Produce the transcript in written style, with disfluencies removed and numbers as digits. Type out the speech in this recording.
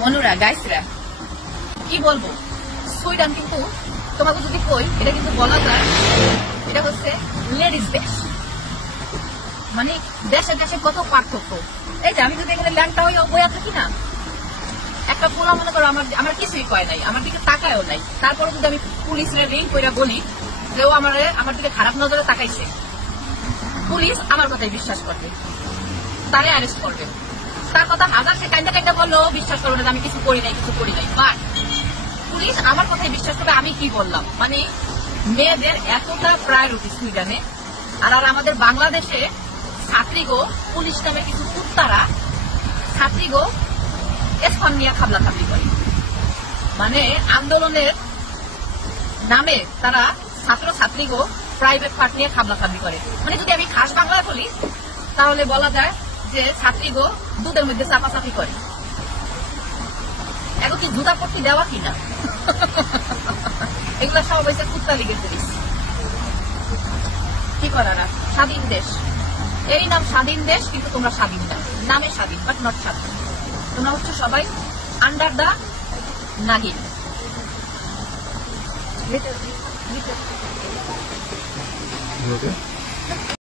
মনুরা গাইসরা কি বলবো, সুইডেন কিন্তু তোমাকে যদি কই, এটা কিন্তু বলা যায় এটা হচ্ছে লেডিস দেশ। মানে দেশে দেশে কত পার্থক্য। এই যে আমি যদি এখানে ল্যান্ডটা বইয়া থাকি না, একটা পোলা মনে করো আমার কিছুই কয় নাই, আমার দিকে তাকায়ও নাই, তারপরে যদি আমি পুলিশের রিং কইরা বলি যে ও আমার দিকে খারাপ নজরে তাকাইছে, পুলিশ আমার কথাই বিশ্বাস করবে, তারে অ্যারেস্ট করবে। তার কথা হাজার সে কাইন্দা কাইন্দা বললেও বিশ্বাস করবে না আমি কিছু করি নাই। বাট পুলিশ আমার কথাই বিশ্বাস করবে আমি কি বললাম। মানে মেয়েদের এতটা প্রায়োরিটি সুইডেনে। আর আমাদের বাংলাদেশে ছাত্রীগো পুলিশ নামে কিছু কুত্তারা ছাত্রীগো স্থান নিয়ে খাবলাখাবলি করে। মানে আন্দোলনের নামে তারা ছাত্র ছাত্রীগো প্রাইভেট পার্ট নিয়ে খাবলাখাবলি করে। মানে যদি আমি খাস বাংলায় বলি তাহলে বলা যায় যে ছাত্রীগো দুধের মধ্যে চাপাচাপি করে। এখন কি জুতা পট্টি দেওয়া কিনা এগুলা সব হয়েছে কুত্তা লিগের পুলিশ। কি করার আর, স্বাধীন দেশ, এই নাম স্বাধীন দেশ, কিন্তু তোমরা স্বাধীন না, নামে স্বাধীন বাট নট স্বাধীন। তোমরা হচ্ছে সবাই আন্ডার দা নাগিন।